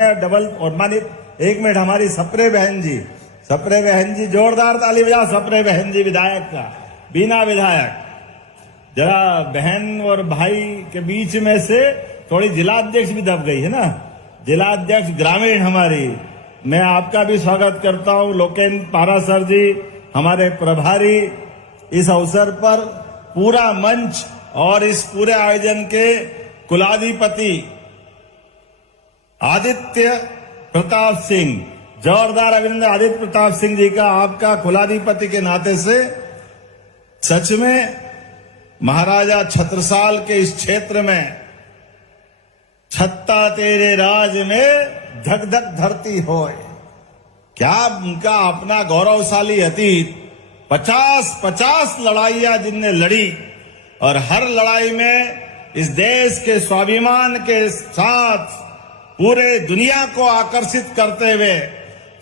Double और मानित। एक minute, हमारी सप्रे बहन जी जोरदार ताली बजा। सप्रे बहन जी विधायक का, बीना विधायक। जरा बहन और भाई के बीच में से थोड़ी जिलाध्यक्ष भी दब गई है ना, जिलाध्यक्ष ग्रामीण हमारी। मैं आपका भी स्वागत करता हूं। लोकेन पारासर जी हमारे प्रभारी। इस अवसर पर पूरा मंच और इस पूरे आयोजन के कुलाधिपति आदित्य प्रताप सिंह, जोरदार अभिनंदन आदित्य प्रताप सिंह जी का आपका कुलाधिपति के नाते से। सच में महाराजा छत्रसाल के इस क्षेत्र में छत्ता तेरे राज में धक धक धरती होए, क्या उनका अपना गौरवशाली अतीत। 50 लड़ाइयां जिनने लड़ी और हर लड़ाई में इस देश के स्वाभिमान के साथ पूरे दुनिया को आकर्षित करते हुए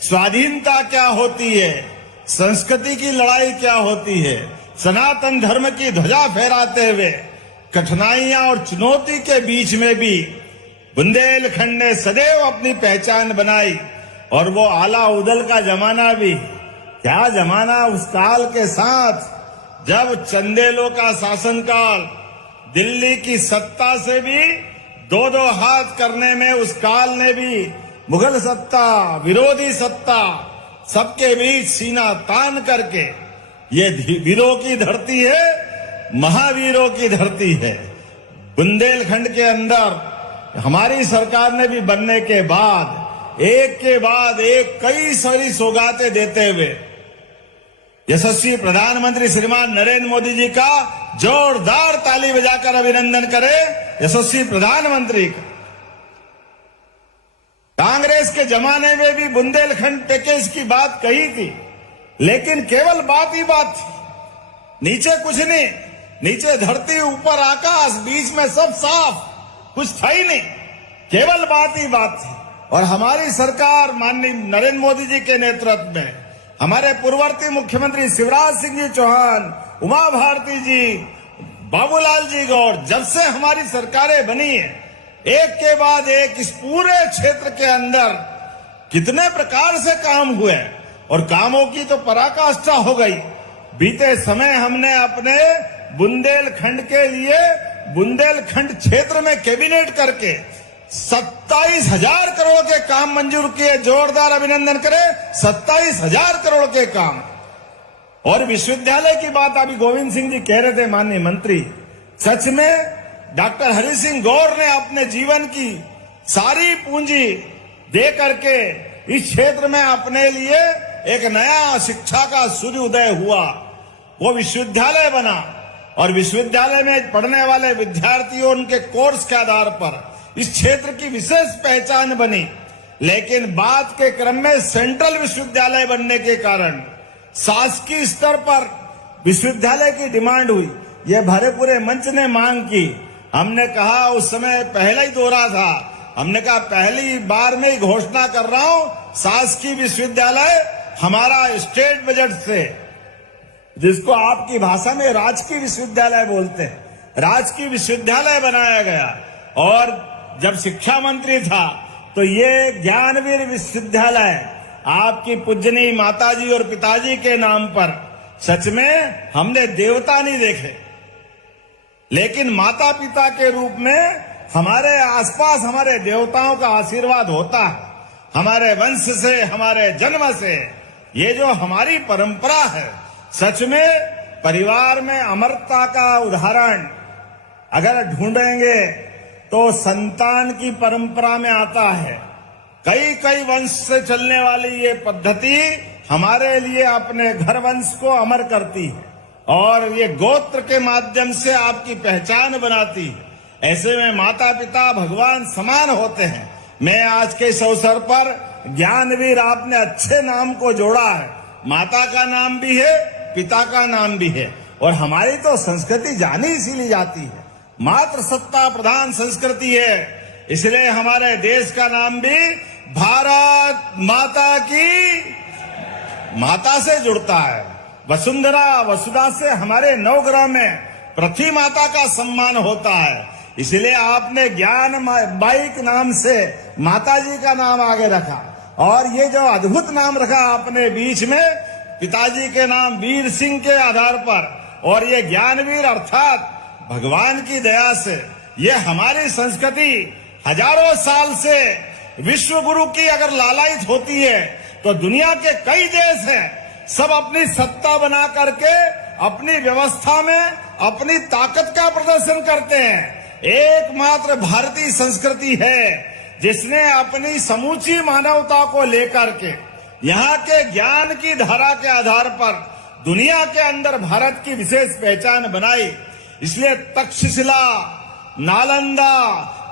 स्वाधीनता क्या होती है, संस्कृति की लड़ाई क्या होती है, सनातन धर्म की ध्वजा फहराते हुए कठिनाइयां और चुनौती के बीच में भी बुंदेलखंड ने सदैव अपनी पहचान बनाई। और वो आला उदल का जमाना भी, क्या जमाना उस काल के साथ, जब चंदेलों का शासनकाल, दिल्ली की सत्ता से भी दो हाथ करने में उस काल ने भी मुगल सत्ता, विरोधी सत्ता, सबके बीच सीना तान करके, ये वीरों की धरती है, महावीरों की धरती है। बुंदेलखंड के अंदर हमारी सरकार ने भी बनने के बाद एक के बाद एक कई सारी सौगातें देते हुए यशस्वी प्रधानमंत्री श्रीमान नरेंद्र मोदी जी का जोरदार ताली बजाकर अभिनंदन करें। यशस्वी प्रधानमंत्री का कांग्रेस के जमाने में भी बुंदेलखंड पैकेज की बात कही थी, लेकिन केवल बात ही बात थी, नीचे कुछ नहीं। नीचे धरती, ऊपर आकाश, बीच में सब साफ, कुछ था ही नहीं, केवल बात ही बात थी। और हमारी सरकार माननीय नरेंद्र मोदी जी के नेतृत्व में, हमारे पूर्ववर्ती मुख्यमंत्री शिवराज सिंह जी चौहान, उमा भारती जी, बाबूलाल जी गौर, जब से हमारी सरकारें बनी है, एक के बाद एक इस पूरे क्षेत्र के अंदर कितने प्रकार से काम हुए और कामों की तो पराकाष्ठा हो गई। बीते समय हमने अपने बुंदेलखंड के लिए बुंदेलखंड क्षेत्र में कैबिनेट करके 27,000 करोड़ के काम मंजूर किए। जोरदार अभिनंदन करें, 27,000 करोड़ के काम। और विश्वविद्यालय की बात अभी गोविंद सिंह जी कह रहे थे, माननीय मंत्री। सच में डॉक्टर हरि सिंह गौर ने अपने जीवन की सारी पूंजी दे करके इस क्षेत्र में अपने लिए एक नया शिक्षा का सूर्य उदय हुआ। वो विश्वविद्यालय बना और विश्वविद्यालय में पढ़ने वाले विद्यार्थियों, उनके कोर्स के आधार पर इस क्षेत्र की विशेष पहचान बनी। लेकिन बात के क्रम में सेंट्रल विश्वविद्यालय बनने के कारण शासकीय स्तर पर विश्वविद्यालय की डिमांड हुई। यह भरे पूरे मंच ने मांग की। हमने कहा, उस समय पहला ही दौरा था, हमने कहा पहली बार में ही घोषणा कर रहा हूं, शासकीय विश्वविद्यालय हमारा स्टेट बजट से, जिसको आपकी भाषा में राजकीय विश्वविद्यालय बोलते हैं, राजकीय विश्वविद्यालय बनाया गया। और जब शिक्षा मंत्री था तो ये ज्ञानवीर विश्वविद्यालय आपकी पूजनीय माताजी और पिताजी के नाम पर, सच में हमने देवता नहीं देखे, लेकिन माता पिता के रूप में हमारे आसपास हमारे देवताओं का आशीर्वाद होता है, हमारे वंश से, हमारे जन्म से। ये जो हमारी परंपरा है, सच में परिवार में अमरता का उदाहरण अगर ढूंढेंगे तो संतान की परंपरा में आता है। कई वंश से चलने वाली ये पद्धति हमारे लिए अपने घर वंश को अमर करती है और ये गोत्र के माध्यम से आपकी पहचान बनाती है। ऐसे में माता पिता भगवान समान होते हैं। मैं आज के इस अवसर पर ज्ञानवीर, आपने अच्छे नाम को जोड़ा है, माता का नाम भी है, पिता का नाम भी है। और हमारी तो संस्कृति जानी इसीलिए जाती है, मातृ सत्ता प्रधान संस्कृति है, इसलिए हमारे देश का नाम भी भारत माता की माता से जुड़ता है। वसुंधरा, वसुधा से हमारे नवग्रह में पृथ्वी माता का सम्मान होता है। इसलिए आपने ज्ञान बाई के नाम से माता जी का नाम आगे रखा, और ये जो अद्भुत नाम रखा आपने बीच में पिताजी के नाम वीर सिंह के आधार पर, और ये ज्ञानवीर अर्थात भगवान की दया से ये हमारी संस्कृति हजारों साल से विश्व गुरु की अगर लालायित होती है तो दुनिया के कई देश हैं, सब अपनी सत्ता बना करके अपनी व्यवस्था में अपनी ताकत का प्रदर्शन करते हैं। एकमात्र भारतीय संस्कृति है जिसने अपनी समूची मानवता को लेकर के यहाँ के ज्ञान की धारा के आधार पर दुनिया के अंदर भारत की विशेष पहचान बनाई। इसलिए तक्षशिला, नालंदा,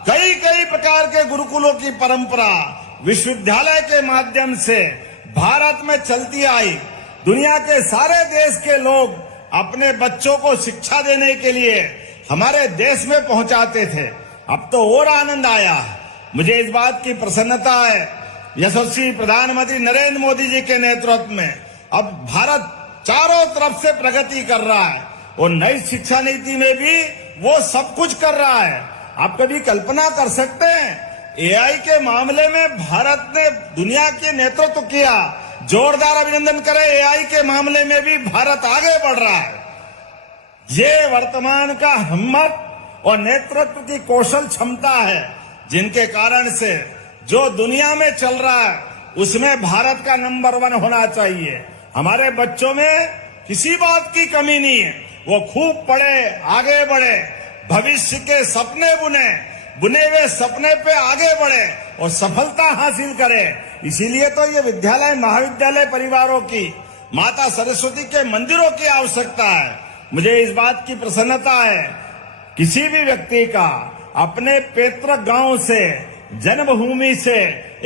कई कई प्रकार के गुरुकुलों की परंपरा विश्वविद्यालय के माध्यम से भारत में चलती आई। दुनिया के सारे देश के लोग अपने बच्चों को शिक्षा देने के लिए हमारे देश में पहुंचाते थे। अब तो और आनंद आया। मुझे इस बात की प्रसन्नता है, यशस्वी प्रधानमंत्री नरेंद्र मोदी जी के नेतृत्व में अब भारत चारों तरफ से प्रगति कर रहा है, और नई शिक्षा नीति में भी वो सब कुछ कर रहा है। आप कभी कल्पना कर सकते हैं, एआई के मामले में भारत ने दुनिया के नेतृत्व किया। जोरदार अभिनंदन करें, एआई के मामले में भी भारत आगे बढ़ रहा है। ये वर्तमान का हिम्मत और नेतृत्व की कौशल क्षमता है, जिनके कारण से जो दुनिया में चल रहा है उसमें भारत का नंबर 1 होना चाहिए। हमारे बच्चों में किसी बात की कमी नहीं है, वो खूब पढ़े, आगे बढ़े, भविष्य के सपने बुने हुए सपने पे आगे बढ़े और सफलता हासिल करे। इसीलिए तो ये विद्यालय महाविद्यालय परिवारों की माता सरस्वती के मंदिरों की आवश्यकता है। मुझे इस बात की प्रसन्नता है, किसी भी व्यक्ति का अपने पैतृक गांव से, जन्मभूमि से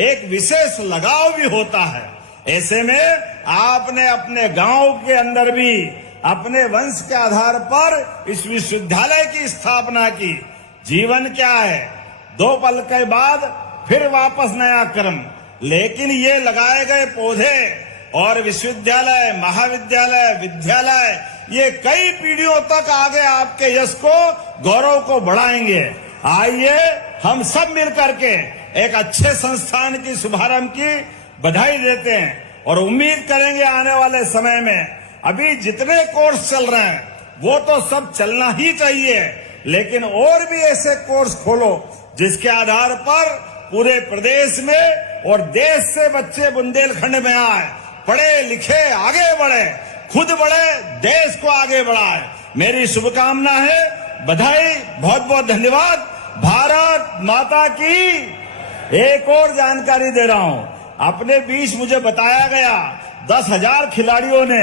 एक विशेष लगाव भी होता है। ऐसे में आपने अपने गांव के अंदर भी अपने वंश के आधार पर इस विश्वविद्यालय की स्थापना की। जीवन क्या है, 2 पल के बाद फिर वापस नया कर्म, लेकिन ये लगाए गए पौधे और विश्वविद्यालय, महाविद्यालय, विद्यालय ये कई पीढ़ियों तक आगे आपके यश को, गौरव को बढ़ाएंगे। आइए हम सब मिलकर के एक अच्छे संस्थान की शुभारंभ की बधाई देते हैं और उम्मीद करेंगे आने वाले समय में अभी जितने कोर्स चल रहे हैं वो तो सब चलना ही चाहिए, लेकिन और भी ऐसे कोर्स खोलो जिसके आधार पर पूरे प्रदेश में और देश से बच्चे बुंदेलखंड में आए, पढ़े लिखे, आगे बढ़े, खुद बढ़े, देश को आगे बढ़ाए। मेरी शुभकामना है, बधाई, बहुत बहुत धन्यवाद। भारत माता की। एक और जानकारी दे रहा हूं, अपने बीच मुझे बताया गया 10,000 खिलाड़ियों ने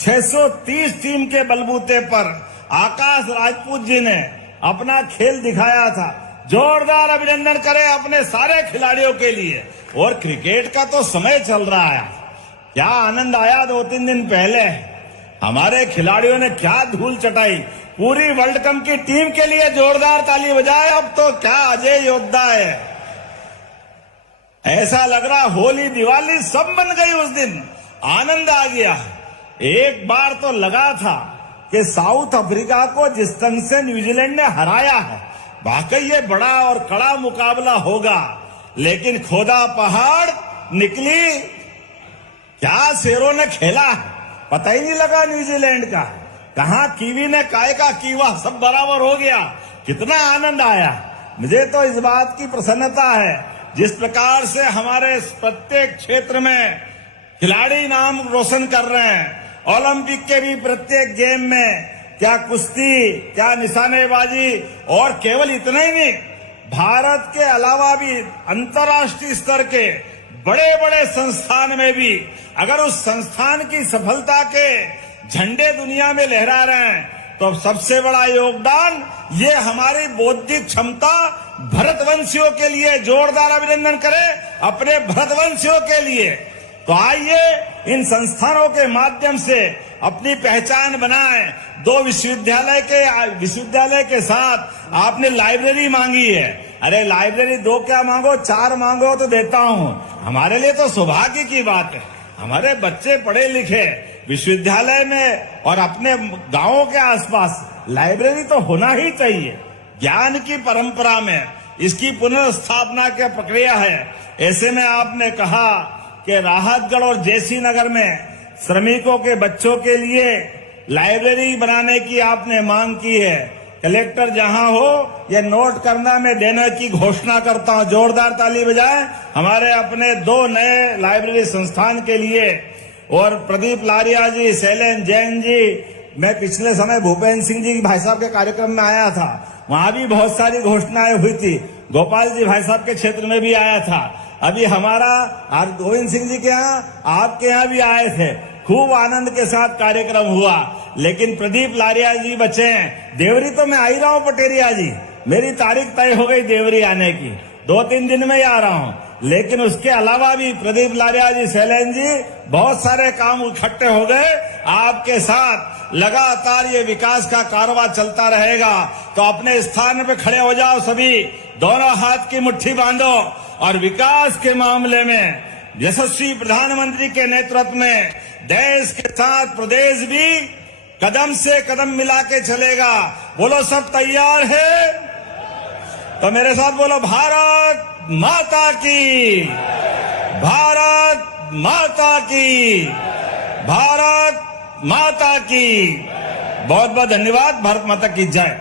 630 टीम के बलबूते पर आकाश राजपूत जी ने अपना खेल दिखाया था। जोरदार अभिनंदन करें अपने सारे खिलाड़ियों के लिए। और क्रिकेट का तो समय चल रहा है, क्या आनंद आया 2-3 दिन पहले, हमारे खिलाड़ियों ने क्या धूल चटाई। पूरी वर्ल्ड कप की टीम के लिए जोरदार ताली बजाए। अब तो क्या अजय योद्धा है, ऐसा लग रहा होली दिवाली सब बन गई उस दिन, आनंद आ गया। एक बार तो लगा था कि साउथ अफ्रीका को जिस ढंग से न्यूजीलैंड ने हराया है, वाकई ये बड़ा और कड़ा मुकाबला होगा, लेकिन खोदा पहाड़ निकली, क्या शेरों ने खेला, पता ही नहीं लगा न्यूजीलैंड का, कहां कीवी ने काय का कीवा, सब बराबर हो गया। कितना आनंद आया। मुझे तो इस बात की प्रसन्नता है, जिस प्रकार से हमारे प्रत्येक क्षेत्र में खिलाड़ी नाम रोशन कर रहे हैं, ओलंपिक के भी प्रत्येक गेम में, क्या कुश्ती, क्या निशानेबाजी, और केवल इतना ही नहीं, भारत के अलावा भी अंतर्राष्ट्रीय स्तर के बड़े बड़े संस्थान में भी अगर उस संस्थान की सफलता के झंडे दुनिया में लहरा रहे हैं तो सबसे बड़ा योगदान ये हमारी बौद्धिक क्षमता भरतवंशियों के लिए। जोरदार अभिनंदन करें अपने भरतवंशियों के लिए। तो आइए इन संस्थानों के माध्यम से अपनी पहचान बनाएं। 2 विश्वविद्यालय के साथ आपने लाइब्रेरी मांगी है, अरे लाइब्रेरी 2 क्या मांगो, 4 मांगो तो देता हूं। हमारे लिए तो सौभाग्य की बात है, हमारे बच्चे पढ़े लिखे विश्वविद्यालय में और अपने गांवों के आसपास लाइब्रेरी तो होना ही चाहिए। ज्ञान की परंपरा में इसकी पुनर्स्थापना की प्रक्रिया है। ऐसे में आपने कहा कि राहतगढ़ और जयसी नगर में श्रमिकों के बच्चों के लिए लाइब्रेरी बनाने की आपने मांग की है। कलेक्टर जहां हो ये नोट करना, मैं देने की घोषणा करता हूं। जोरदार ताली बजाएं हमारे अपने 2 नए लाइब्रेरी संस्थान के लिए। और प्रदीप लारिया जी, शैलेंद्र जैन जी, मैं पिछले समय भूपेंद्र सिंह जी भाई साहब के कार्यक्रम में आया था, वहां भी बहुत सारी घोषणाएं हुई थी। गोपाल जी भाई साहब के क्षेत्र में भी आया था। अभी हमारा गोविंद सिंह जी के यहाँ, आपके यहाँ भी आए थे। खूब आनंद के साथ कार्यक्रम हुआ। लेकिन प्रदीप लारिया जी बचे हैं। देवरी तो मैं आ ही रहा हूं पटेरिया जी, मेरी तारीख तय हो गई देवरी आने की, 2-3 दिन में ही आ रहा हूं। लेकिन उसके अलावा भी प्रदीप लारिया जी, शैलेंद्र जी, बहुत सारे काम इकट्ठे हो गए। आपके साथ लगातार ये विकास का कारवां चलता रहेगा। तो अपने स्थान पे खड़े हो जाओ सभी, दोनों हाथ की मुट्ठी बांधो और विकास के मामले में यशस्वी प्रधानमंत्री के नेतृत्व में देश के साथ प्रदेश भी कदम से कदम मिला के चलेगा। बोलो सब तैयार है? तो मेरे साथ बोलो, भारत माता की, भारत माता की, भारत माता की। बहुत बहुत धन्यवाद। भारत माता की जय।